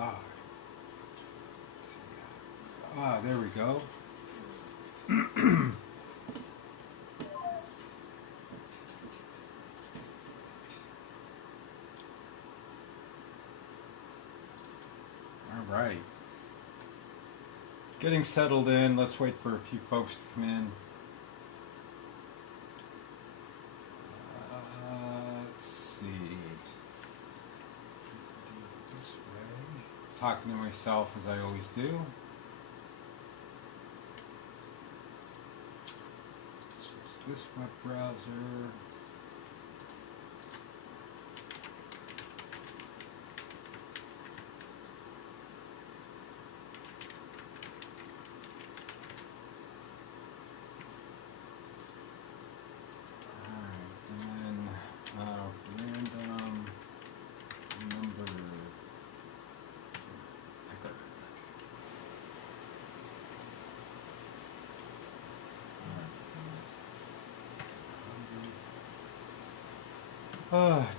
live. Ah, there we go. All right. Getting settled in. Let's wait for a few folks to come in. Let's see. This way. Talking to myself as I always do. Switch this web browser.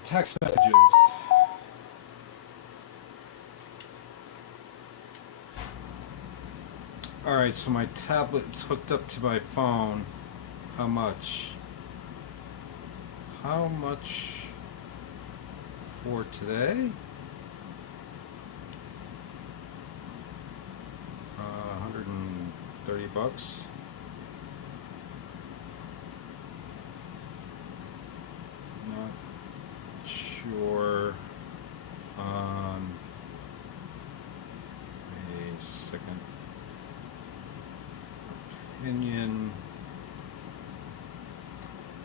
Text messages. Alright, so my tablet's hooked up to my phone. How much? How much for today? 130 bucks. Not sure on a second opinion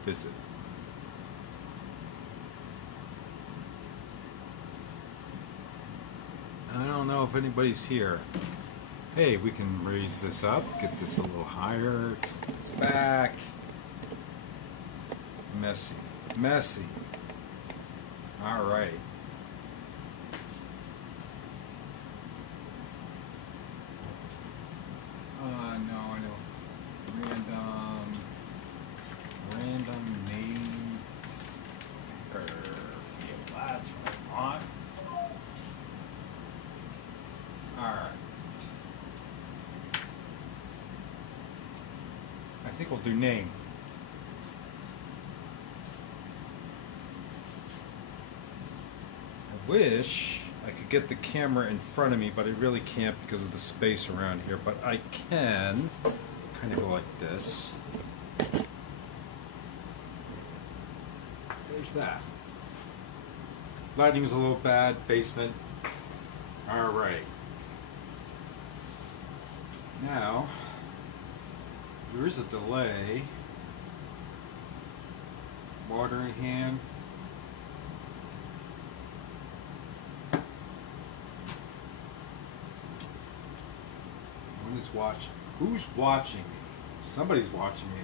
visit. I don't know if anybody's here. Hey, we can raise this up, get this a little higher, turn this back. Messy. Messy. All right. No, I know. Random name. That's what I want. All right. I think we'll do name. Wish I could get the camera in front of me, but I really can't because of the space around here. But I can kind of go like this. There's that. Lighting's a little bad. Basement. All right. Now there is a delay. Water in hand. Who's watching? Who's watching me? Somebody's watching me.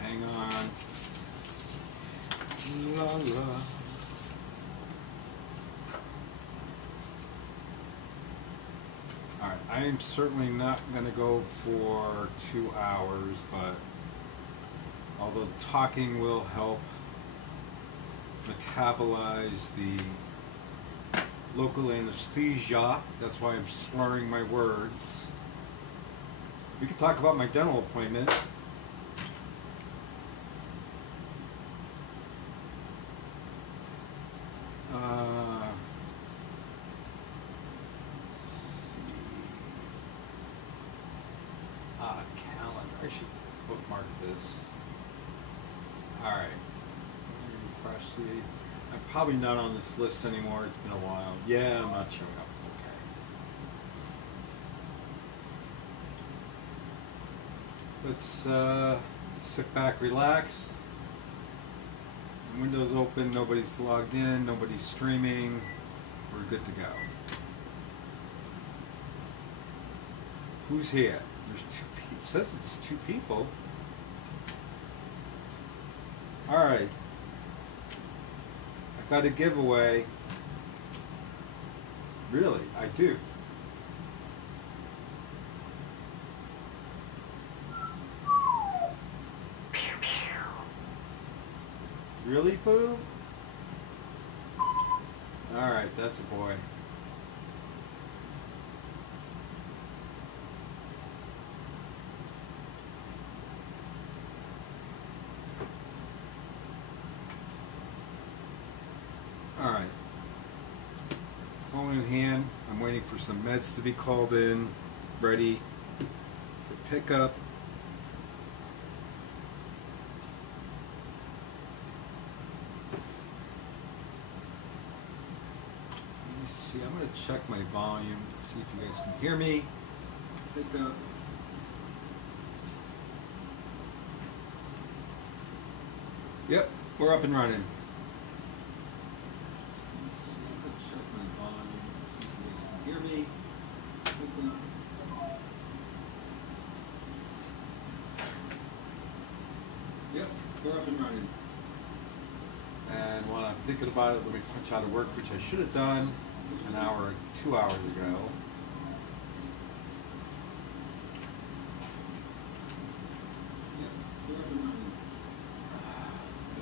Hang on. La la. Alright, I am certainly not going to go for 2 hours, but although the talking will help metabolize the local anesthesia. That's why I'm slurring my words. We could talk about my dental appointment. Let's see. Calendar. I should bookmark this. Alright. Refresh the. I'm probably not on this list anymore. It's been a while. Yeah, I'm not showing up. It's okay. Let's sit back, relax. Windows open. Nobody's logged in. Nobody's streaming. We're good to go. Who's here? There's 2 people. It says it's 2 people. All right. I got a giveaway. Really, I do. Really, Pooh? Alright, that's a boy. Alright. Phone in hand. I'm waiting for some meds to be called in. Ready for pickup. Let me see. I'm going to check my volume. See if you guys can hear me. Pickup. Yep, we're up and running. Hear me? Yep, we're up and running. And while I'm thinking about it, let me punch out of work, which I should have done an hour, 2 hours ago. Yep, we're up and running.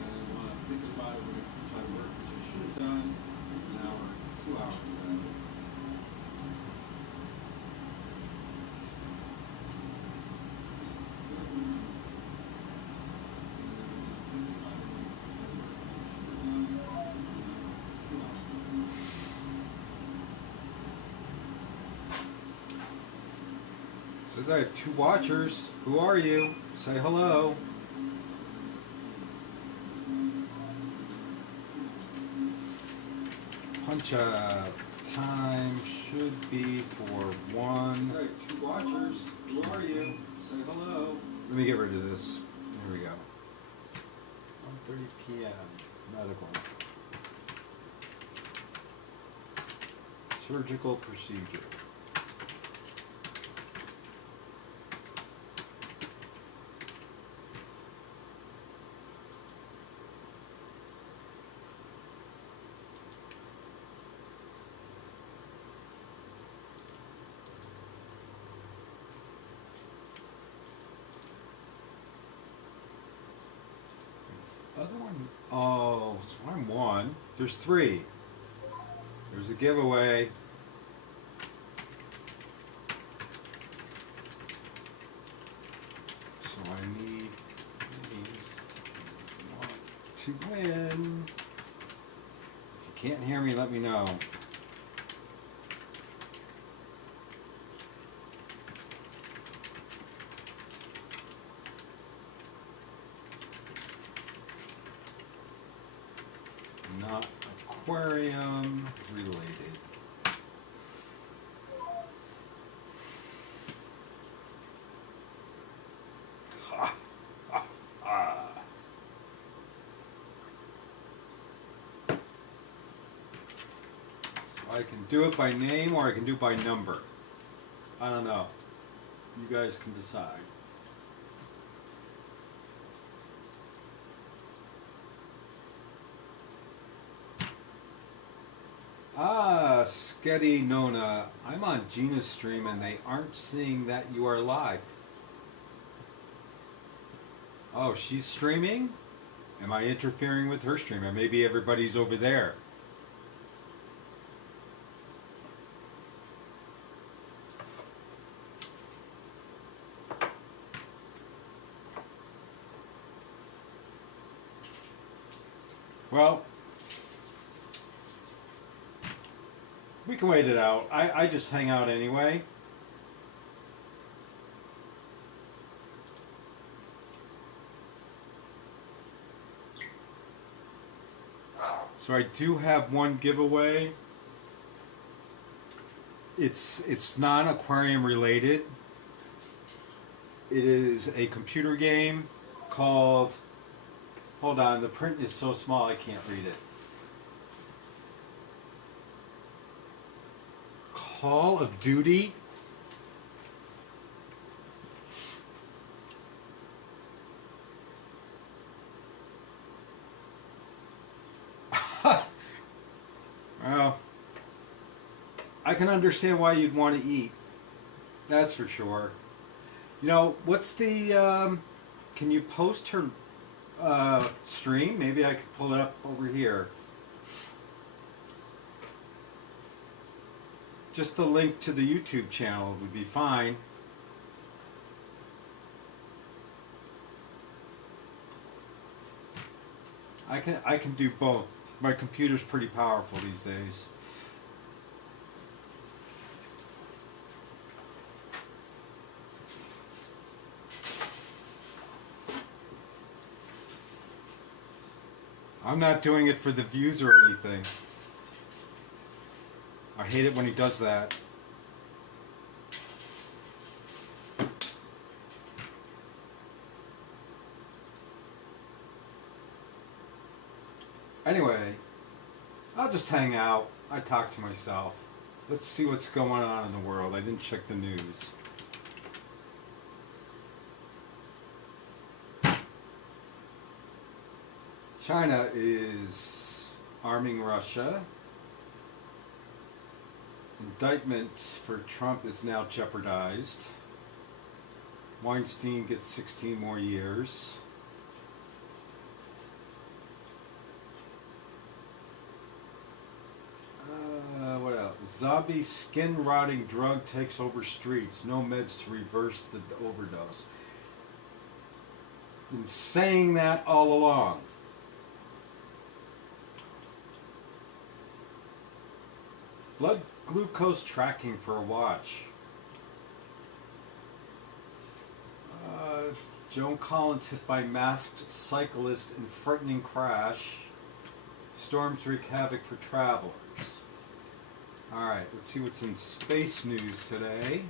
And while I'm thinking about it, let me punch out of work, which I should have done an hour, 2 hours ago. Says I have 2 watchers. Who are you? Say hello. Punch up. Time should be for 1. I have 2 watchers. Who are you? Say hello. Let me get rid of this. There we go. 1:30 p.m. Medical. Surgical procedure. Other one, oh, so I'm 1. There's 3. There's a giveaway. So I need to win. If you can't hear me, let me know. Not aquarium related. Ha, ha, ha. So I can do it by name or I can do it by number. I don't know. You guys can decide. Ah, Sketty Nona, I'm on Gina's stream and they aren't seeing that you are live. Oh, she's streaming? Am I interfering with her stream? Or maybe everybody's over there. Well, we can wait it out. I just hang out anyway. So I do have one giveaway. It's non-aquarium related. It is a computer game called, hold on, the print is so small I can't read it. Call of Duty. Well, I can understand why you'd want to eat. That's for sure. You know, what's the, can you post her stream. Maybe I could pull it up over here. Just the link to the YouTube channel would be fine. I can do both. My computer's pretty powerful these days. I'm not doing it for the views or anything. I hate it when he does that. Anyway, I'll just hang out. I talk to myself. Let's see what's going on in the world. I didn't check the news. China is arming Russia. Indictment for Trump is now jeopardized. Weinstein gets 16 more years. What else? Zombie skin rotting drug takes over streets. No meds to reverse the overdose. Been saying that all along. Blood glucose tracking for a watch. Joan Collins hit by masked cyclist in frightening crash. Storms wreak havoc for travelers. Alright, let's see what's in space news today.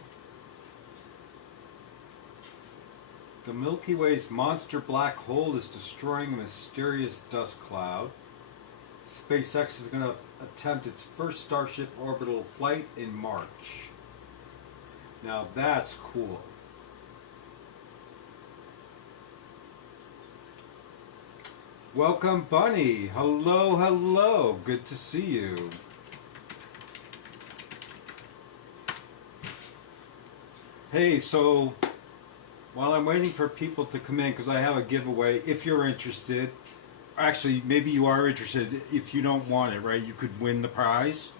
The Milky Way's monster black hole is destroying a mysterious dust cloud. SpaceX is going to attempt its first Starship orbital flight in March. Now that's cool. Welcome, Bunny. Hello, hello. Good to see you. Hey, so while I'm waiting for people to come in, because I have a giveaway, if you're interested, actually, maybe you are interested. If you don't want it, right, you could win the prize,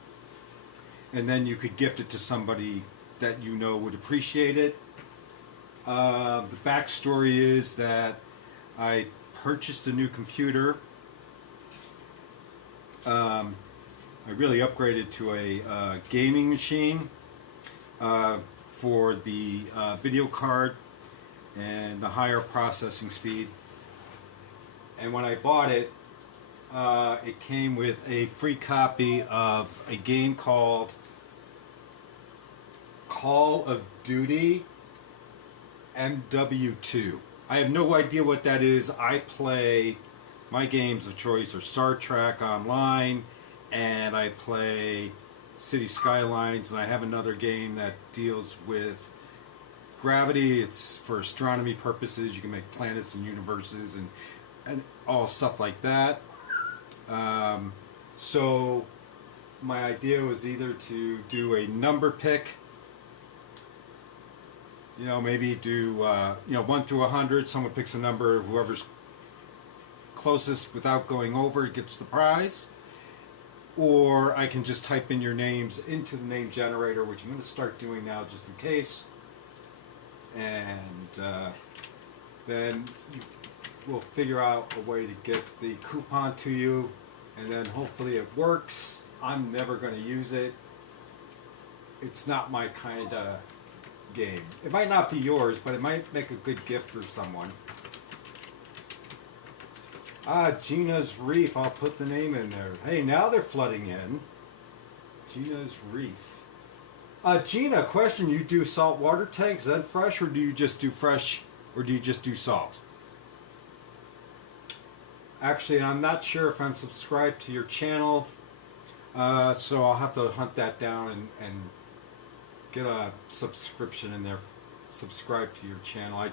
and then you could gift it to somebody that you know would appreciate it. The backstory is that I purchased a new computer. I really upgraded to a gaming machine for the video card and the higher processing speed. And when I bought it, it came with a free copy of a game called Call of Duty MW2. I have no idea what that is. I play, my games of choice are Star Trek Online, and I play City Skylines, and I have another game that deals with gravity. It's for astronomy purposes. You can make planets and universes and all stuff like that. So my idea was either to do a number pick, you know, maybe do 1 through 100. Someone picks a number, whoever's closest without going over gets the prize. Or I can just type in your names into the name generator, which I'm going to start doing now just in case. And then we'll figure out a way to get the coupon to you, and then hopefully it works. I'm never going to use it. It's not my kind of game. It might not be yours, but it might make a good gift for someone. Gina's Reef. I'll put the name in there. Hey, now they're flooding in. Gina's Reef. Gina, question. You do saltwater tanks, then fresh, or do you just do fresh, or do you just do salt? Actually, I'm not sure if I'm subscribed to your channel, so I'll have to hunt that down and get a subscription in there. Subscribe to your channel. I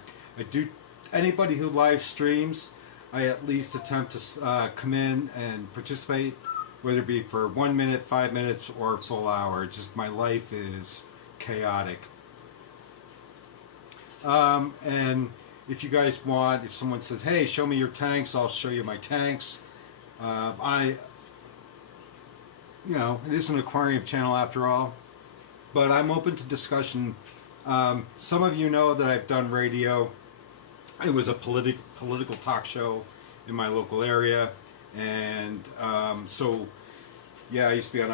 do. Anybody who live streams, I at least attempt to come in and participate, whether it be for 1 minute, 5 minutes, or a full hour. Just my life is chaotic. And if you guys want, if someone says, hey, show me your tanks, I'll show you my tanks. It is an aquarium channel after all, but I'm open to discussion. Some of you know that I've done radio. It was a political talk show in my local area, and so yeah, I used to be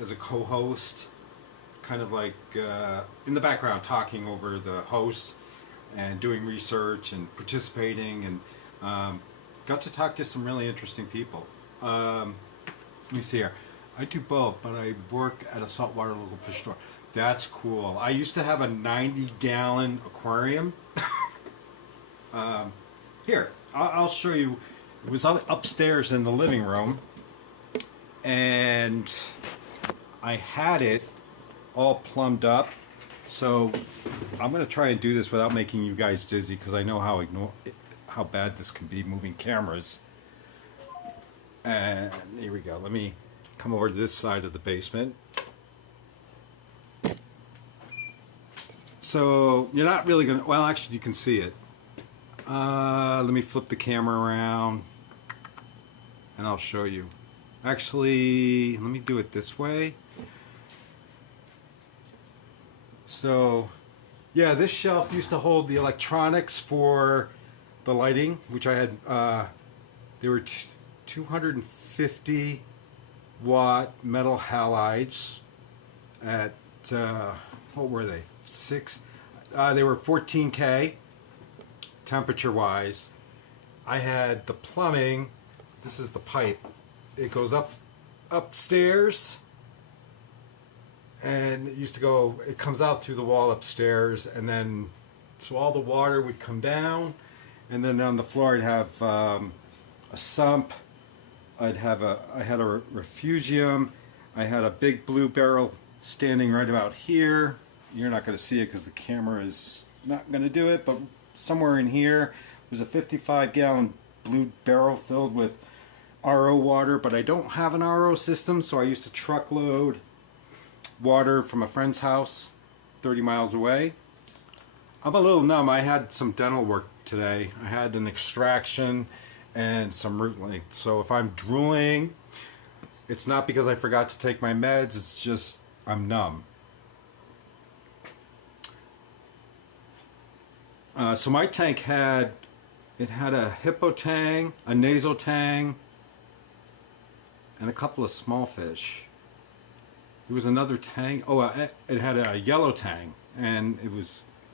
as a co-host, kind of like in the background talking over the host and doing research and participating, and got to talk to some really interesting people. Let me see here. I do both, but I work at a saltwater local fish store. That's cool. I used to have a 90-gallon aquarium. Here, I'll show you. It was upstairs in the living room, and I had it all plumbed up. So I'm going to try and do this without making you guys dizzy, because I know how bad this can be moving cameras. And here we go. Let me come over to this side of the basement. So you're not really going to, well, actually you can see it. Let me flip the camera around and I'll show you. Actually, let me do it this way. So yeah, this shelf used to hold the electronics for the lighting, which I had, they were 250 watt metal halides at what were they, they were 14K temperature wise. I had the plumbing, this is the pipe, it goes upstairs, and it used to go, it comes out through the wall upstairs, and then so all the water would come down, and then on the floor I'd have a sump. I had a refugium. I had a big blue barrel standing right about here. You're not going to see it because the camera is not going to do it, but somewhere in here there's a 55-gallon blue barrel filled with RO water, but I don't have an RO system, so I used to truckload water from a friend's house 30 miles away. I'm a little numb. I had some dental work today. I had an extraction and some root length. So if I'm drooling, it's not because I forgot to take my meds, it's just I'm numb. So my tank had a hippo tang, a nasal tang, and a couple of small fish. There was another tang. Oh, it had a yellow tang, and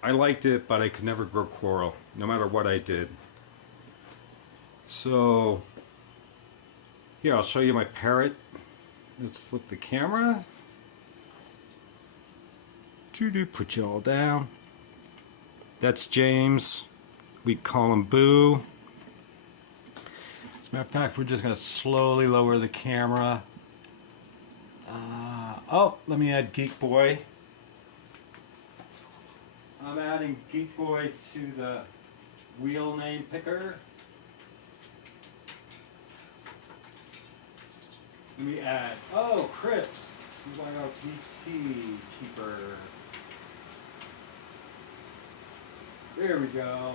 I liked it, but I could never grow coral, no matter what I did. So, here, I'll show you my parrot. Let's flip the camera. Put you all down. That's James. We call him Boo. As a matter of fact, we're just going to slowly lower the camera. Let me add Geek Boy. I'm adding Geek Boy to the wheel name picker. Let me add, Crips, CYOPT keeper. There we go.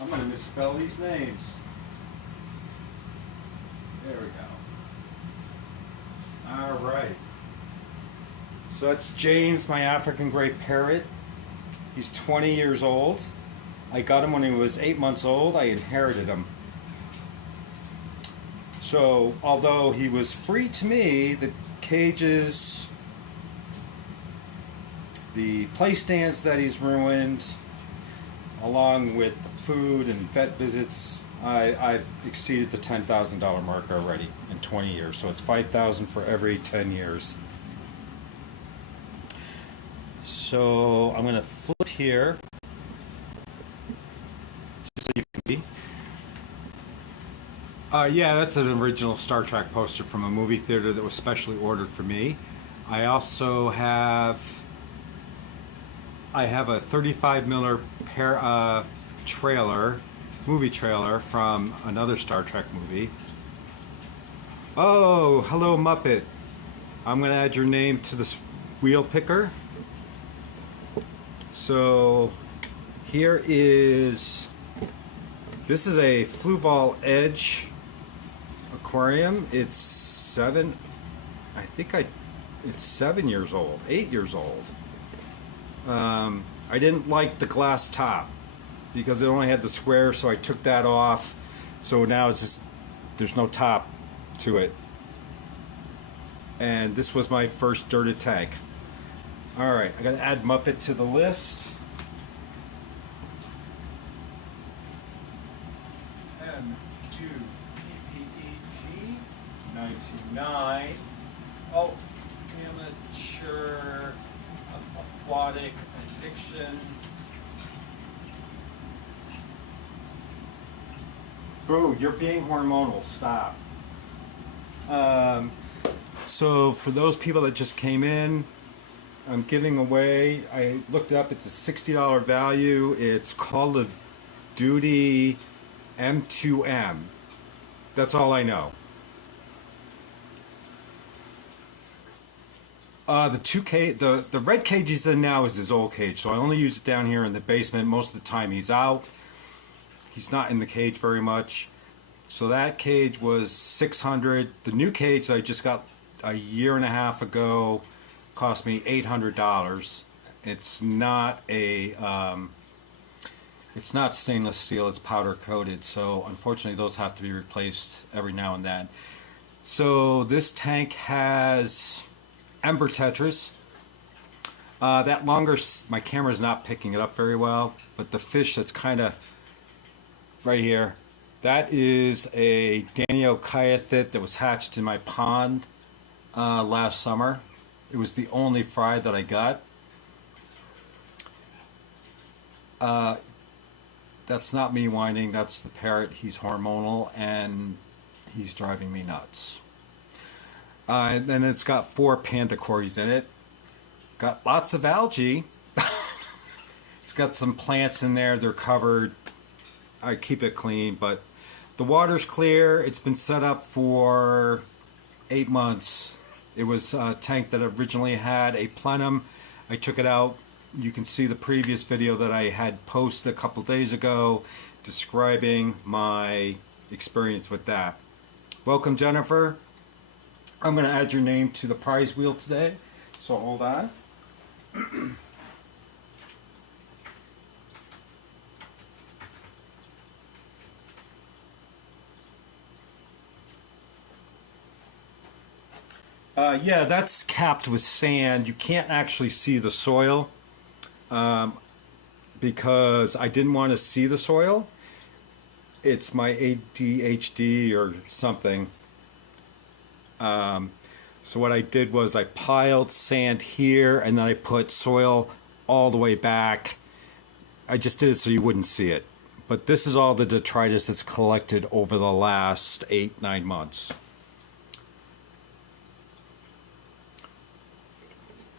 I'm going to misspell these names. There we go. Alright. So that's James, my African gray parrot. He's 20 years old. I got him when he was 8 months old. I inherited him. So, although he was free to me, the cages, the play stands that he's ruined, along with the food and vet visits, I've exceeded the $10,000 mark already in 20 years. So it's $5,000 for every 10 years. So I'm going to flip here. So you can see. Yeah, that's an original Star Trek poster from a movie theater that was specially ordered for me. I also have a 35 miller movie trailer from another Star Trek movie. Oh, hello Muppet. I'm going to add your name to this wheel picker. So here is, this is a Fluval Edge aquarium. It's it's 7 years old, 8 years old. I didn't like the glass top because it only had the square, so I took that off. So now it's just, there's no top to it. And this was my first dirted tank. Alright, I gotta add Muppet to the list. M2PPET 929. Oh, amateur aquatic addiction. Boo, you're being hormonal. Stop. So for those people that just came in, I'm giving away, I looked it up, it's a $60 value. It's Call of Duty M2M. That's all I know. The red cage he's in now is his old cage, so I only use it down here in the basement. Most of the time he's out. He's not in the cage very much. So that cage was $600. The new cage that I just got a year and a half ago cost me $800. It's not stainless steel, it's powder coated, so unfortunately those have to be replaced every now and then. So this tank has Ember Tetras. That longer, my camera's not picking it up very well, but the fish that's kind of right here, that is a Daniochaethid that was hatched in my pond last summer. It was the only fry that I got. That's not me whining, that's the parrot. He's hormonal and he's driving me nuts. And then it's got 4 panda cories in it. Got lots of algae. It's got some plants in there, they're covered. I keep it clean, but the water's clear. It's been set up for 8 months. It was a tank that originally had a plenum. I took it out. You can see the previous video that I had posted a couple days ago describing my experience with that. Welcome, Jennifer. I'm going to add your name to the prize wheel today, so hold on. Yeah, that's capped with sand. You can't actually see the soil because I didn't want to see the soil. It's my ADHD or something. So what I did was I piled sand here and then I put soil all the way back. I just did it so you wouldn't see it. But this is all the detritus that's collected over the last 8-9 months.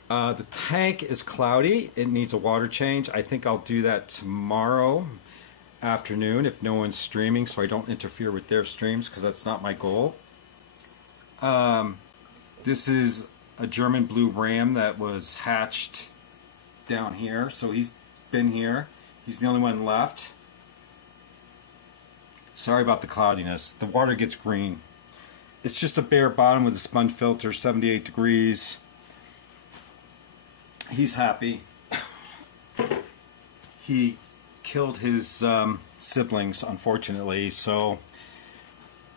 The tank is cloudy. It needs a water change. I think I'll do that tomorrow afternoon if no one's streaming, so I don't interfere with their streams because that's not my goal. This is a German blue ram that was hatched down here, so he's been here. He's the only one left. Sorry about the cloudiness. The water gets green. It's just a bare bottom with a sponge filter, 78 degrees. He's happy. He killed his siblings, unfortunately, so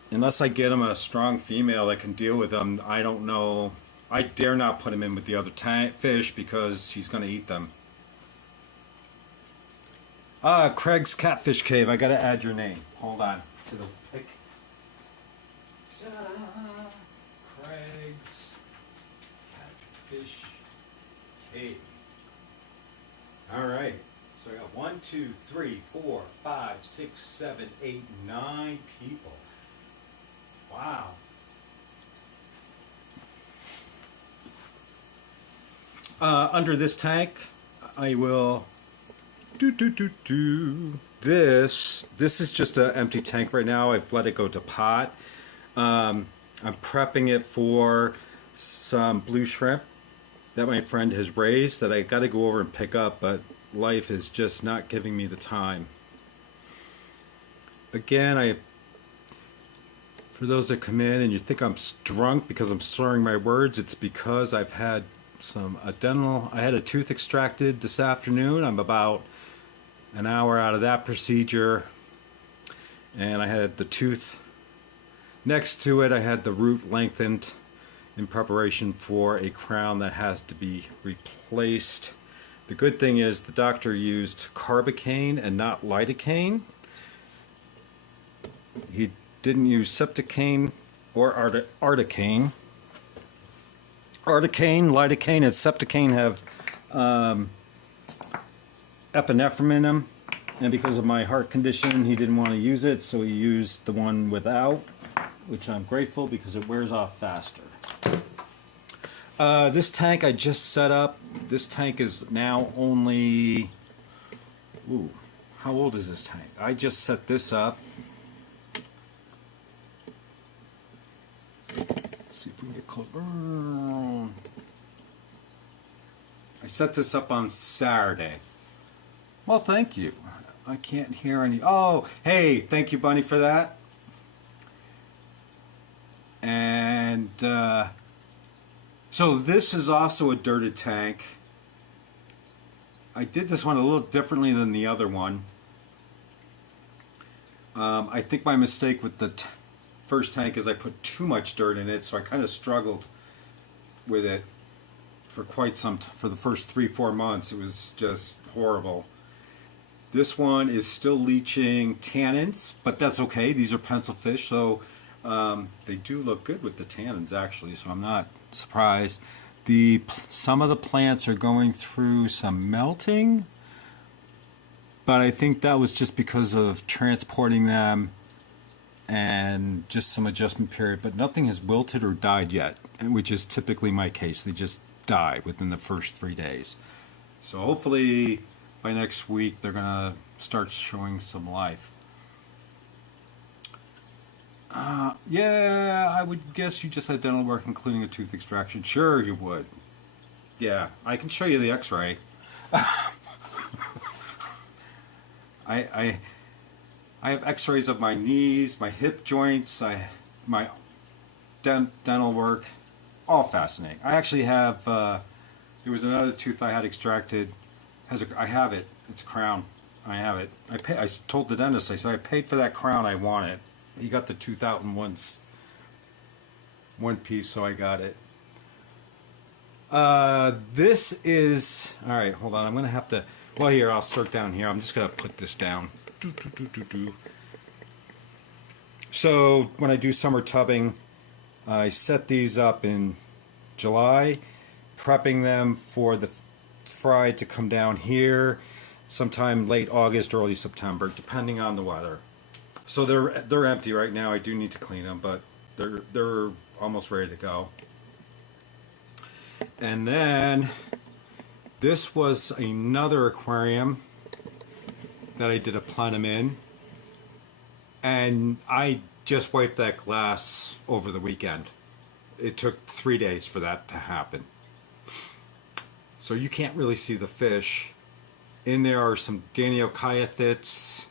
unless I get him a strong female that can deal with him, I don't know. I dare not put him in with the other fish because he's going to eat them. Craig's Catfish Cave. I got to add your name. Hold on to the pic. Craig's Catfish Cave. Alright, so I got 1, 2, 3, 4, 5, 6, 7, 8, 9 people. Wow. Under this tank, I will this is just an empty tank right now. I've let it go to pot. I'm prepping it for some blue shrimp that my friend has raised that I got to go over and pick up, but life is just not giving me the time. Again, for those that come in and you think I'm drunk because I'm slurring my words, it's because I've had I had a tooth extracted this afternoon. I'm about an hour out of that procedure, and I had the tooth next to it. I had the root lengthened in preparation for a crown that has to be replaced. The good thing is the doctor used carbocaine and not lidocaine. He didn't use septicaine or articaine. Articaine, lidocaine, and septicaine have epinephrine in them, and because of my heart condition he didn't want to use it, so he used the one without, which I'm grateful because it wears off faster. This tank I just set up. This tank is now only, how old is this tank? I just set this up. Let's see if we can get close. I set this up on Saturday. Well, thank you. I can't hear any. Oh, hey, thank you, Bunny, for that. And so this is also a dirted tank. I did this one a little differently than the other one. I think my mistake with the first tank is I put too much dirt in it, so I kind of struggled with it for for the first 3-4 months. It was just horrible. This one is still leaching tannins, but that's okay. These are pencil fish, so they do look good with the tannins actually, so I'm not surprised. Some of the plants are going through some melting, but I think that was just because of transporting them and just some adjustment period, but nothing has wilted or died yet, which is typically my case. They just die within the first 3 days. So hopefully by next week they're gonna start showing some life. Yeah, I would guess you just had dental work including a tooth extraction. Sure you would. Yeah, I can show you the x-ray. I have x-rays of my knees, my hip joints, my dental work, all fascinating. I actually have, there was another tooth I had extracted. I have it. It's a crown. I have it. I told the dentist, I said, I paid for that crown, I want it. He got the tooth out in one piece, so I got it. This is, alright, hold on, I'm going to have to, well here, I'll start down here. I'm just going to put this down. So when I do summer tubbing, I set these up in July, prepping them for the fry to come down here sometime late August, early September, depending on the weather. So they're empty right now. I do need to clean them, but they're almost ready to go. And then this was another aquarium that I did a plenum in, and I just wiped that glass over the weekend. It took 3 days for that to happen. So you can't really see the fish. In there are some Daniochiathids,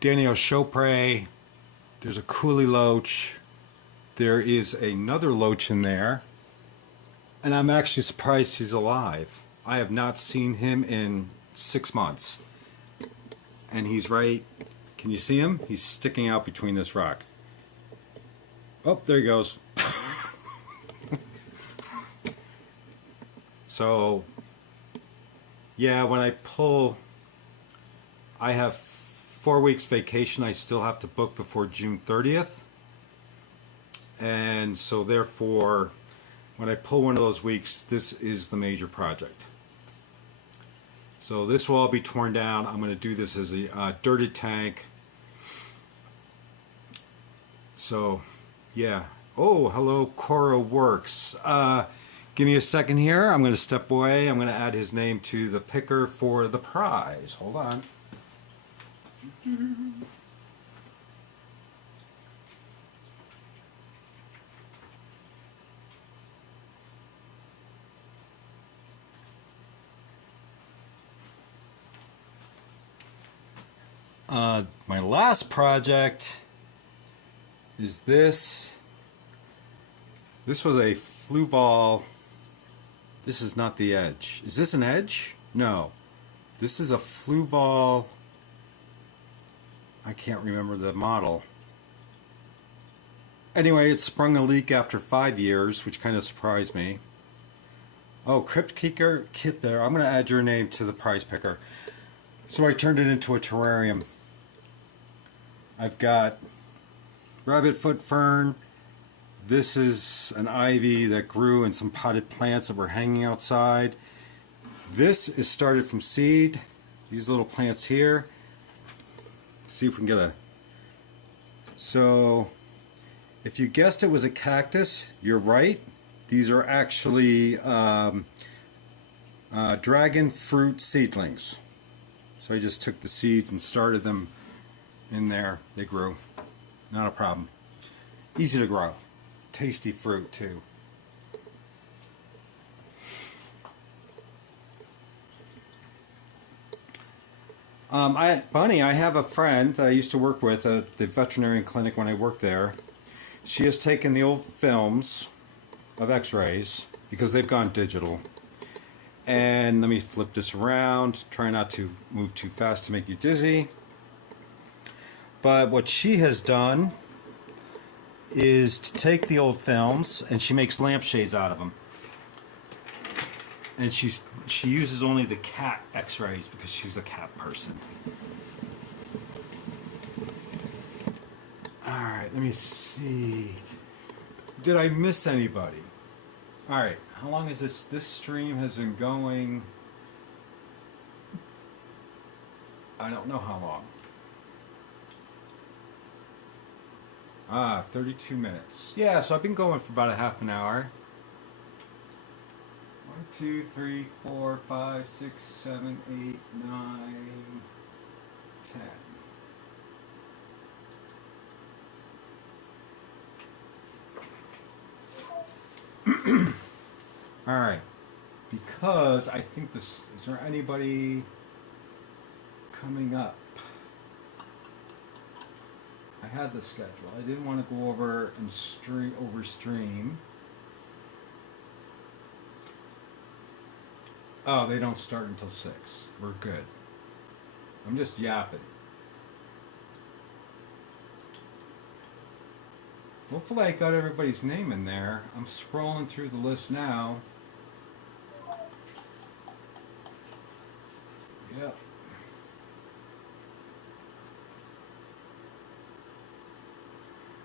Daniochopre, there's a coolie loach, there is another loach in there, and I'm actually surprised he's alive. I have not seen him in 6 months. And he's right, can you see him? He's sticking out between this rock. Oh, there he goes. So, yeah, when I pull, I have 4 weeks vacation I still have to book before June 30th. And so therefore, when I pull one of those weeks, this is the major project. So this will all be torn down. I'm going to do this as a dirted tank. So, yeah. Oh, hello, Cora Works. Give me a second here. I'm going to step away. I'm going to add his name to the picker for the prize. Hold on. My last project is this. This was a Fluval. This is not the edge. Is this an edge? No. This is a Fluval. I can't remember the model. Anyway, it sprung a leak after 5 years, which kind of surprised me. Oh, Crypt Kicker Kit there. I'm going to add your name to the prize picker. So I turned it into a terrarium. I've got rabbit foot fern. This is an ivy that grew in some potted plants that were hanging outside. This is started from seed. These little plants here. Let's see if we can get a... So, if you guessed it was a cactus, you're right. These are actually dragon fruit seedlings. So I just took the seeds and started them in there. They grew. Not a problem. Easy to grow. Tasty fruit too. Bunny, I have a friend that I used to work with at the veterinarian clinic when I worked there. She has taken the old films of x-rays because they've gone digital. And let me flip this around. Try not to move too fast to make you dizzy. But what she has done is to take the old films and she makes lampshades out of them. And she uses only the cat x-rays because she's a cat person. Alright, let me see. Did I miss anybody? Alright, how long is this? This stream has been going... I don't know how long. 32 minutes. Yeah, so I've been going for about a half an hour. 1, 2, 3, 4, 5, 6, 7, 8, 9, 10. Alright. Because I think this... Is there anybody coming up? I had the schedule. I didn't want to go over and stream. Oh, they don't start until 6. We're good. I'm just yapping. Hopefully I got everybody's name in there. I'm scrolling through the list now. Yep.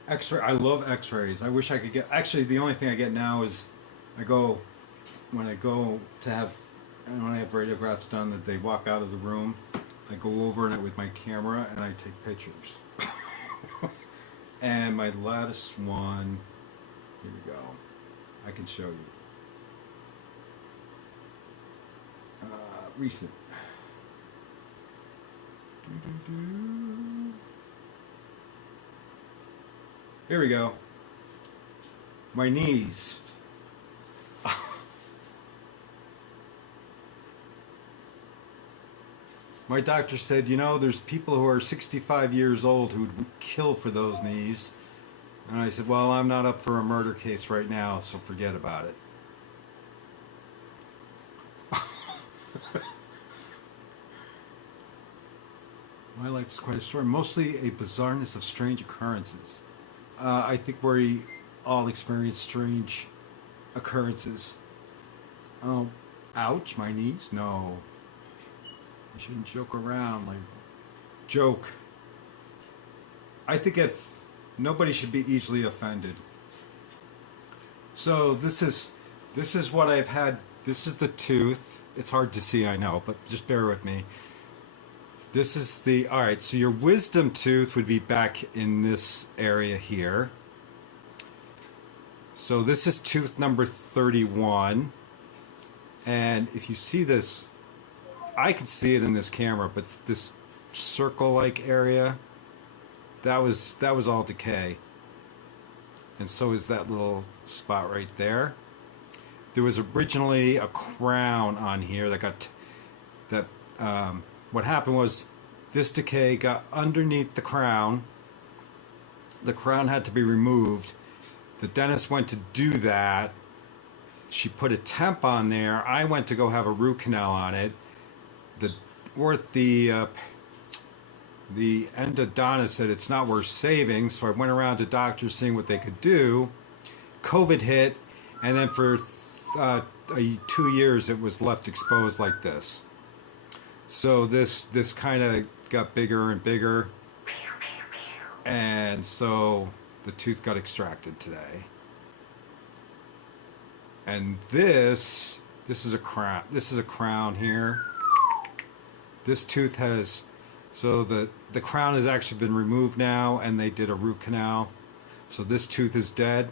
X-ray. I love X-rays. I wish I could get... Actually, the only thing I get now is when I have radiographs done, that they walk out of the room, I go over it with my camera and I take pictures. And my latest one, here we go. I can show you. Recent. Here we go. My knees. My doctor said, you know, there's people who are 65 years old who would kill for those knees. And I said, well, I'm not up for a murder case right now, so forget about it. My life is quite a story. Mostly a bizarreness of strange occurrences. I think we all experience strange occurrences. Oh, ouch, my knees? No. I shouldn't joke around. Like, joke. I think if nobody should be easily offended. So this is what I've had. This is the tooth. It's hard to see, I know, but just bear with me. This is the, alright, so your wisdom tooth would be back in this area here. So this is tooth number 31. And if you see this, I could see it in this camera, but this circle-like area, that was all decay. And so is that little spot right there. There was originally a crown on here that got, what happened was this decay got underneath the crown. The crown had to be removed. The dentist went to do that. She put a temp on there. I went to go have a root canal on it. The endodontist said it's not worth saving, so I went around to doctors seeing what they could do. COVID hit, and then for 2 years it was left exposed like this. So this kind of got bigger and bigger, and so the tooth got extracted today. And this is a crown. This is a crown here. This tooth has, so the crown has actually been removed now, and they did a root canal. So this tooth is dead,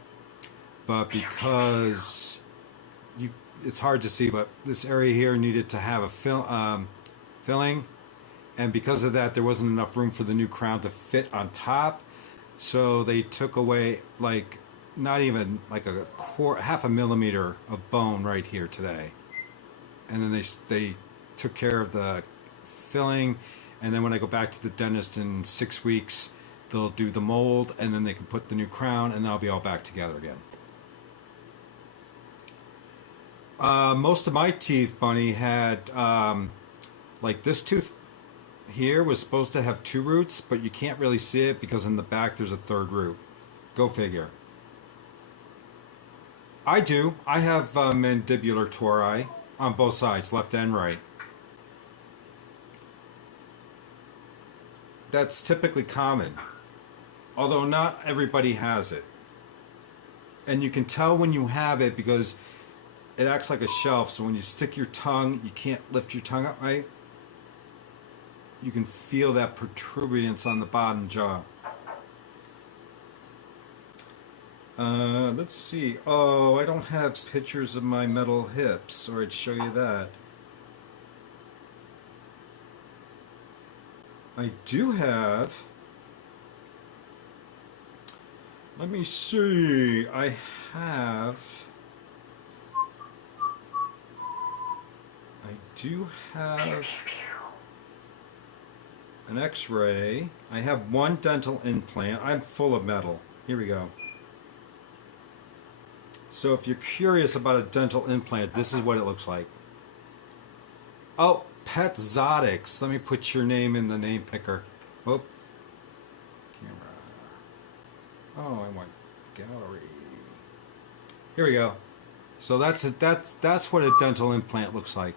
but because it's hard to see, but this area here needed to have a filling, and because of that, there wasn't enough room for the new crown to fit on top. So they took away like not even like half a millimeter of bone right here today, and then they took care of the filling, and then when I go back to the dentist in 6 weeks, they'll do the mold, and then they can put the new crown, and I'll be all back together again. Most of my teeth, Bunny, had like this tooth here was supposed to have 2 roots, but you can't really see it because in the back there's a 3rd root. Go figure. I do. I have mandibular tori on both sides, left and right. That's typically common, although not everybody has it. And you can tell when you have it because it acts like a shelf, so when you stick your tongue, you can't lift your tongue up right. You can feel that protuberance on the bottom jaw. Let's see. Oh, I don't have pictures of my metal hips, or I'd show you that. I do have. Let me see. I do have an x-ray. I have 1 dental implant. I'm full of metal. Here we go. So if you're curious about a dental implant, this is what it looks like. Oh, Pet Zotics. Let me put your name in the name picker. Oh, camera. Oh, I want gallery. Here we go. So that's what a dental implant looks like.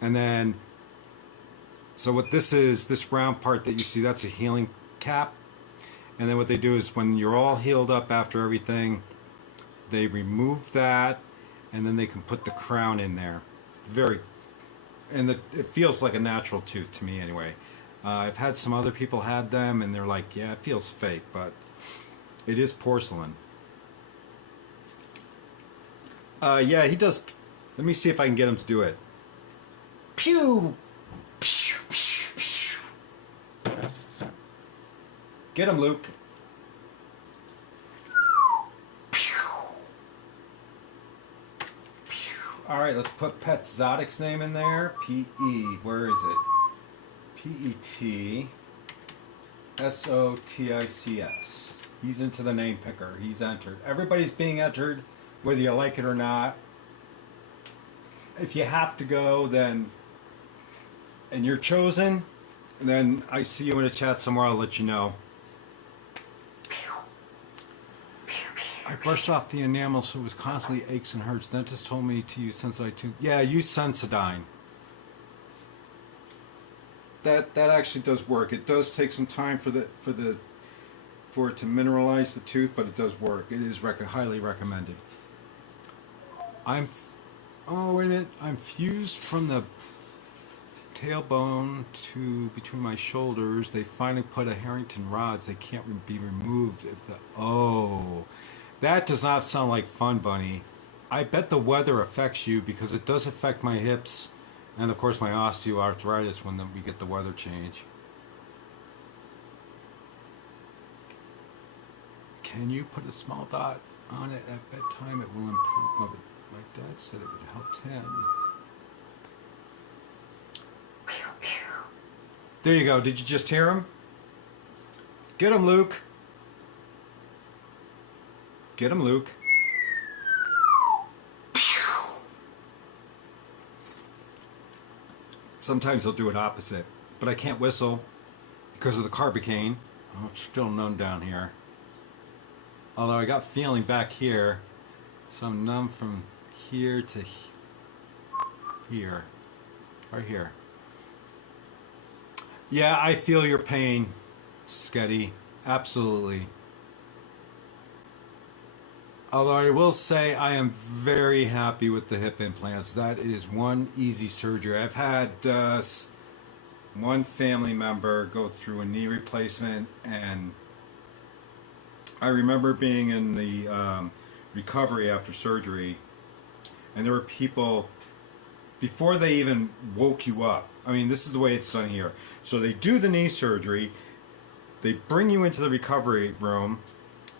And then, so what this is, this round part that you see, that's a healing cap. And then what they do is when you're all healed up after everything, they remove that, and then they can put the crown in there. It feels like a natural tooth to me anyway. I've had some other people had them, and they're like, yeah, it feels fake, but it is porcelain. Yeah, he does. Let me see if I can get him to do it. Pew! Pew, pew, pew. Get him, Luke. Alright, let's put Pet Zotic's name in there. P-E, where is it? P-E-T-S-O-T-I-C-S. He's into the name picker. He's entered. Everybody's being entered, whether you like it or not. If you have to go, then, and you're chosen, then I see you in a chat somewhere, I'll let you know. I brushed off the enamel so it was constantly aches and hurts. Dentist told me to use Sensodyne too. Yeah, use Sensodyne. That actually does work. It does take some time for it to mineralize the tooth, but it does work. It is highly recommended. Oh wait a minute. I'm fused from the tailbone to between my shoulders. They finally put a Harrington rods. They can't be removed if that does not sound like fun, Bunny. I bet the weather affects you because it does affect my hips and, of course, my osteoarthritis when we get the weather change. Can you put a small dot on it at bedtime? It will improve. My dad said it would help 10. There you go. Did you just hear him? Get him, Luke. Get him, Luke. Sometimes he'll do it opposite, but I can't whistle because of the carbocaine. Oh, it's still numb down here. Although I got feeling back here, so I'm numb from here to here, right here. Yeah, I feel your pain, Sketty. Absolutely. Although I will say I am very happy with the hip implants. That is one easy surgery. I've had one family member go through a knee replacement, and I remember being in the recovery after surgery, and there were people, before they even woke you up, I mean, this is the way it's done here. So they do the knee surgery, they bring you into the recovery room.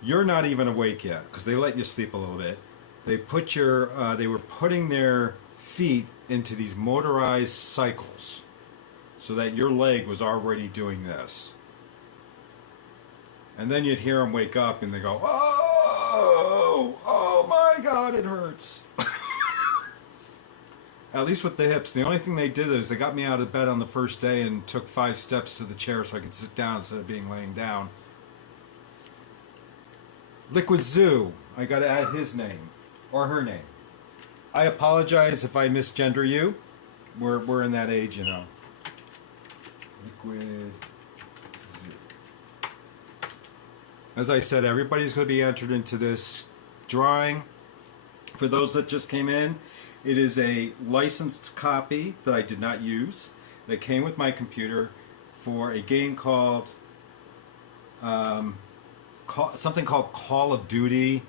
You're not even awake yet because they let you sleep a little bit. They put they were putting their feet into these motorized cycles so that your leg was already doing this. And then you'd hear them wake up and they go, oh my God, it hurts. At least with the hips. The only thing they did is they got me out of bed on the first day and took 5 steps to the chair so I could sit down instead of being laying down. Liquid Zoo, I gotta add his name, or her name. I apologize if I misgender you. We're in that age, you know. Liquid Zoo. As I said, everybody's gonna be entered into this drawing. For those that just came in, it is a licensed copy that I did not use, that came with my computer for a game called something called Call of Duty.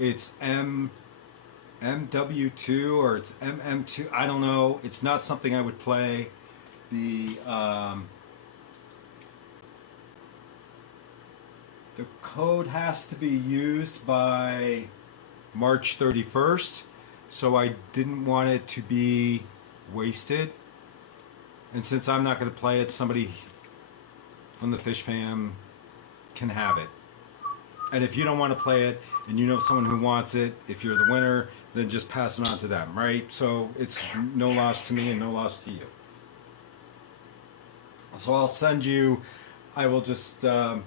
It's MW2 or it's MM2. I don't know. It's not something I would play. The code has to be used by March 31st, so I didn't want it to be wasted. And since I'm not going to play it, somebody from the Fish Fam can have it. And if you don't want to play it, and you know someone who wants it, if you're the winner, then just pass it on to them, right? So it's no loss to me and no loss to you. So I'll send you, I will just, I'll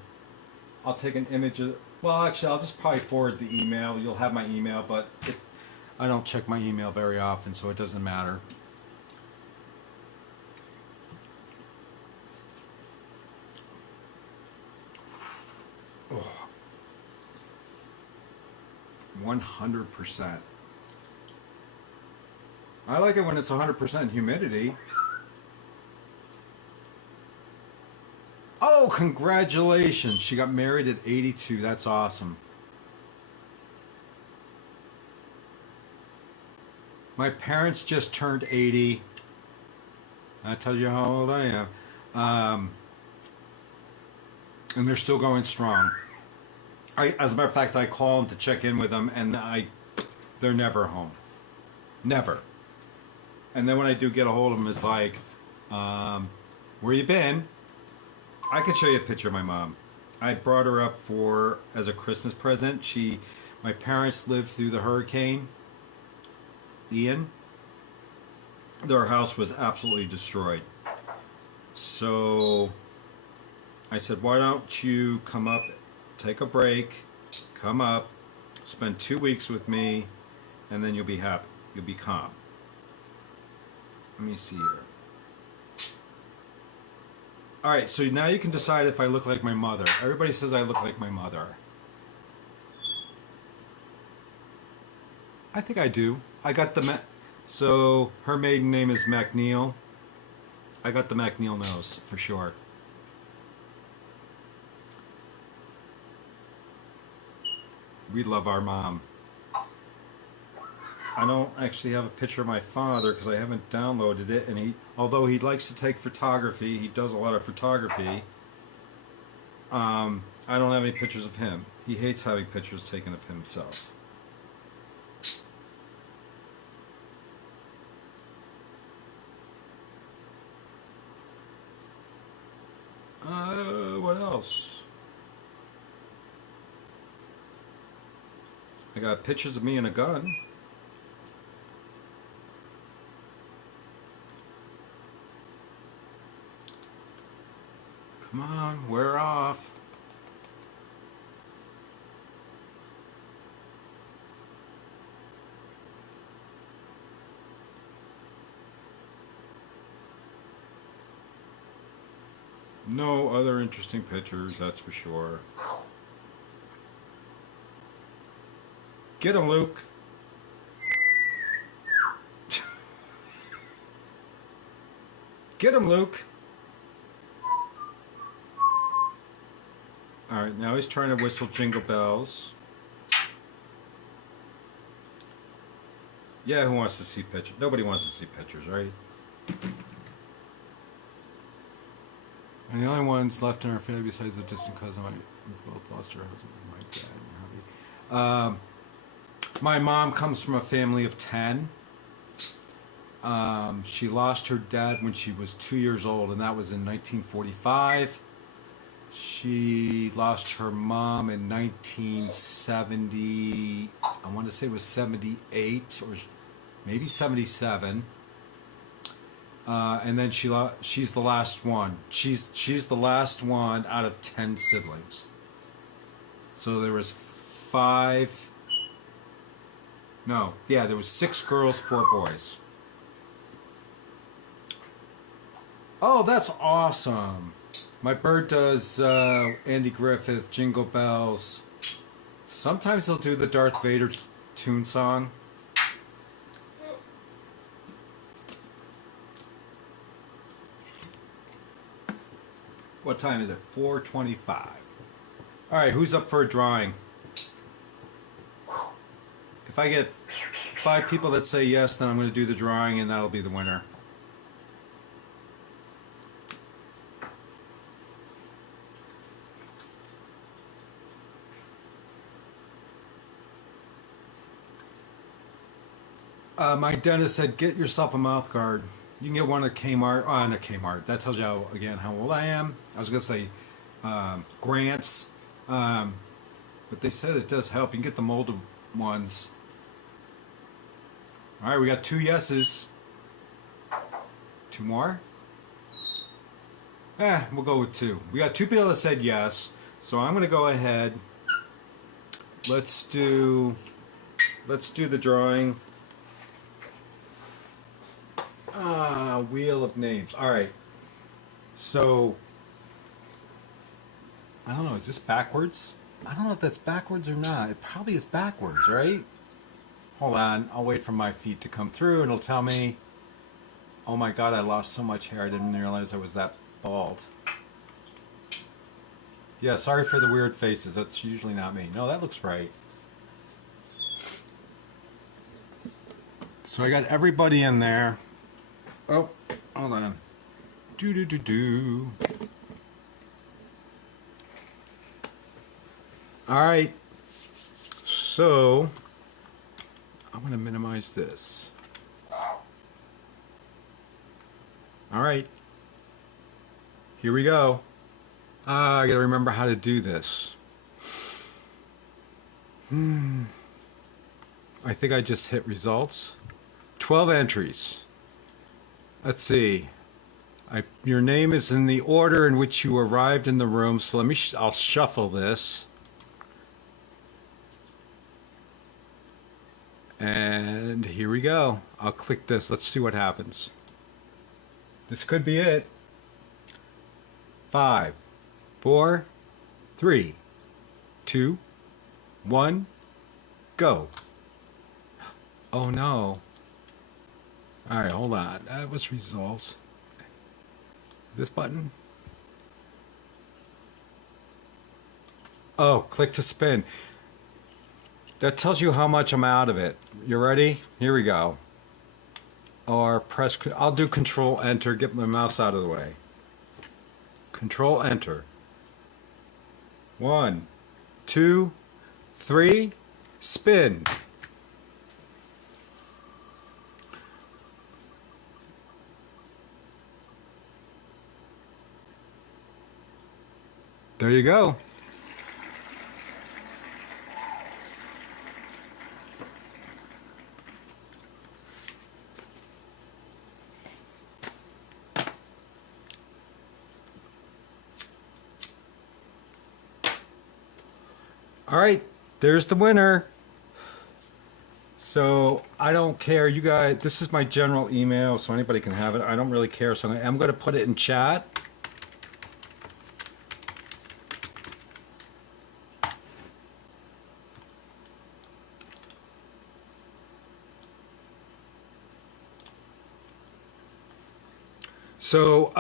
take an image of, well actually I'll just probably forward the email. You'll have my email, but I don't check my email very often, so it doesn't matter. Oh. 100%. I like it when it's 100% humidity. Oh, congratulations. She got married at 82. That's awesome. My parents just turned 80. I tell you how old I am. And they're still going strong. As a matter of fact, I call them to check in with them, and they're never home. Never. And then when I do get a hold of them, it's like, where you been? I could show you a picture of my mom. I brought her up as a Christmas present. My parents lived through the hurricane, Ian. Their house was absolutely destroyed. So I said, why don't you come up, take a break, come up, spend 2 weeks with me, and then you'll be happy. You'll be calm. Let me see here. Alright, so now you can decide if I look like my mother. Everybody says I look like my mother. I think I do. I got so her maiden name is MacNeil. I got the MacNeil nose, for sure. We love our mom. I don't actually have a picture of my father because I haven't downloaded it, and although he likes to take photography, he does a lot of photography. I don't have any pictures of him. He hates having pictures taken of himself. else? I got pictures of me and a gun. Come on, wear off. No other interesting pictures, that's for sure. Get him, Luke. Get him, Luke. Alright, now he's trying to whistle Jingle Bells. Yeah, who wants to see pictures? Nobody wants to see pictures, right? And the only ones left in our family besides the distant cousin, we both lost our husband, my dad and hubby. My mom comes from a family of 10. She lost her dad when she was 2 years old, and that was in 1945. She lost her mom in 1970, I want to say it was 78 or maybe 77. And then she's the last one. She's the last one out of 10 siblings. So there was there was 6 girls, 4 boys. Oh, that's awesome. My bird does Andy Griffith, Jingle Bells. Sometimes he'll do the Darth Vader tune song. What time is it? 4:25. All right, who's up for a drawing? If I get 5 people that say yes, then I'm going to do the drawing, and that'll be the winner. My dentist said, get yourself a mouth guard. You can get one at Kmart. Oh, not Kmart. That tells you, how old I am. I was going to say Grants. But they said it does help. You can get the molded ones. All right, we got 2 yeses. 2 more? We'll go with 2. We got 2 people that said yes. So I'm going to go ahead. Let's do the drawing. Wheel of names. All right. So, I don't know. Is this backwards? I don't know if that's backwards or not. It probably is backwards, right? Hold on. I'll wait for my feet to come through, and it'll tell me. Oh my God! I lost so much hair. I didn't realize I was that bald. Yeah. Sorry for the weird faces. That's usually not me. No, that looks right. So I got everybody in there. Oh, hold on. All right. So I'm going to minimize this. All right. Here we go. I got to remember how to do this. I think I just hit results. 12 entries. Let's see. Your name is in the order in which you arrived in the room. So I'll shuffle this. And here we go. I'll click this. Let's see what happens. This could be it. 5, 4, 3, 2, 1, go. Oh no. Alright, hold on. That was results. This button? Oh, click to spin. That tells you how much I'm out of it. You ready? Here we go. Or press, I'll do Control Enter, get my mouse out of the way. Control Enter. 1, 2, 3, spin. There you go. All right, there's the winner. So I don't care, you guys, this is my general email, so anybody can have it. I don't really care, so I'm going to put it in chat. So,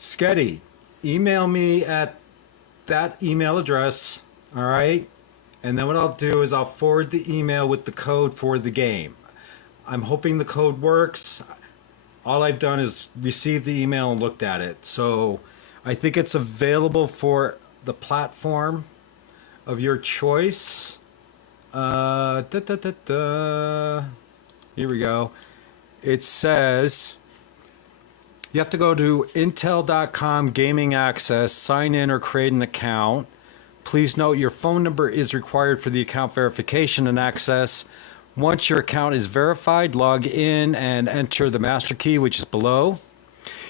Sketty, email me at that email address, all right? And then what I'll do is I'll forward the email with the code for the game. I'm hoping the code works. All I've done is receive the email and looked at it. So I think it's available for the platform of your choice. Here we go. It says you have to go to intel.com gaming access, sign in or create an account. Please note your phone number is required for the account verification and access. Once your account is verified, log in and enter the master key, which is below.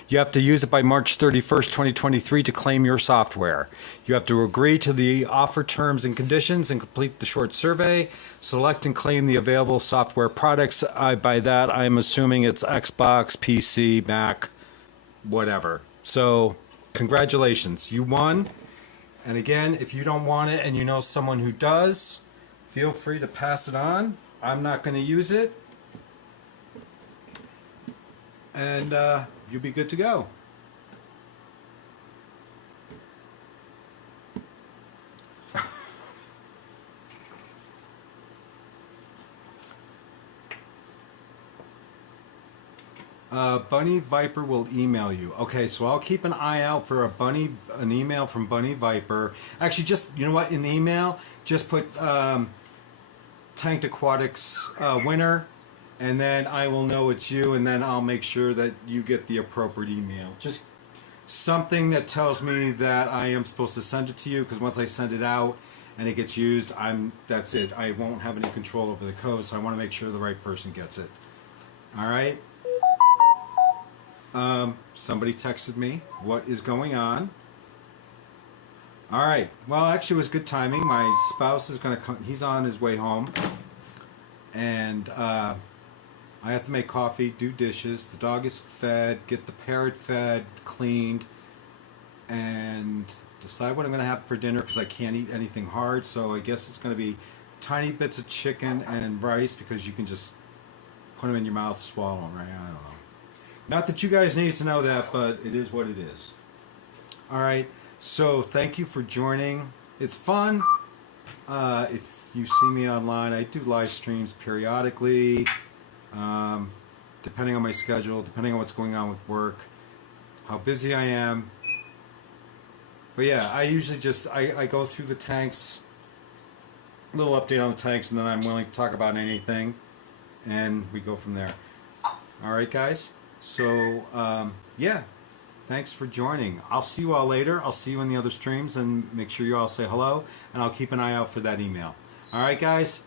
You have to use it by March 31st, 2023 to claim your software. You have to agree to the offer terms and conditions and complete the short survey. Select and claim the available software products. By that, I'm assuming it's Xbox, PC, Mac, whatever. So, congratulations. You won. And again, if you don't want it and you know someone who does, feel free to pass it on. I'm not going to use it. And you'll be good to go. Bunny Viper will email you. Okay, so I'll keep an eye out for an email from Bunny Viper. Actually, just, you know what, in the email, just put Tanked Aquatics winner, and then I will know it's you, and then I'll make sure that you get the appropriate email. Just something that tells me that I am supposed to send it to you, because once I send it out and it gets used, that's it. I won't have any control over the code, so I want to make sure the right person gets it. All right? Somebody texted me. What is going on? All right. Well, actually, it was good timing. My spouse is going to come. He's on his way home. And I have to make coffee, do dishes. The dog is fed, get the parrot fed, cleaned, and decide what I'm going to have for dinner because I can't eat anything hard. So I guess it's going to be tiny bits of chicken and rice because you can just put them in your mouth, swallow them, right? I don't know. Not that you guys need to know that, but it is what it is. All right. So thank you for joining. It's fun. If you see me online, I do live streams periodically, depending on my schedule, depending on what's going on with work, how busy I am. But yeah, I usually just, I go through the tanks, a little update on the tanks, and then I'm willing to talk about anything, and we go from there. All right, guys? So, yeah. Thanks for joining. I'll see you all later. I'll see you in the other streams, and make sure you all say hello, and I'll keep an eye out for that email. All right, guys?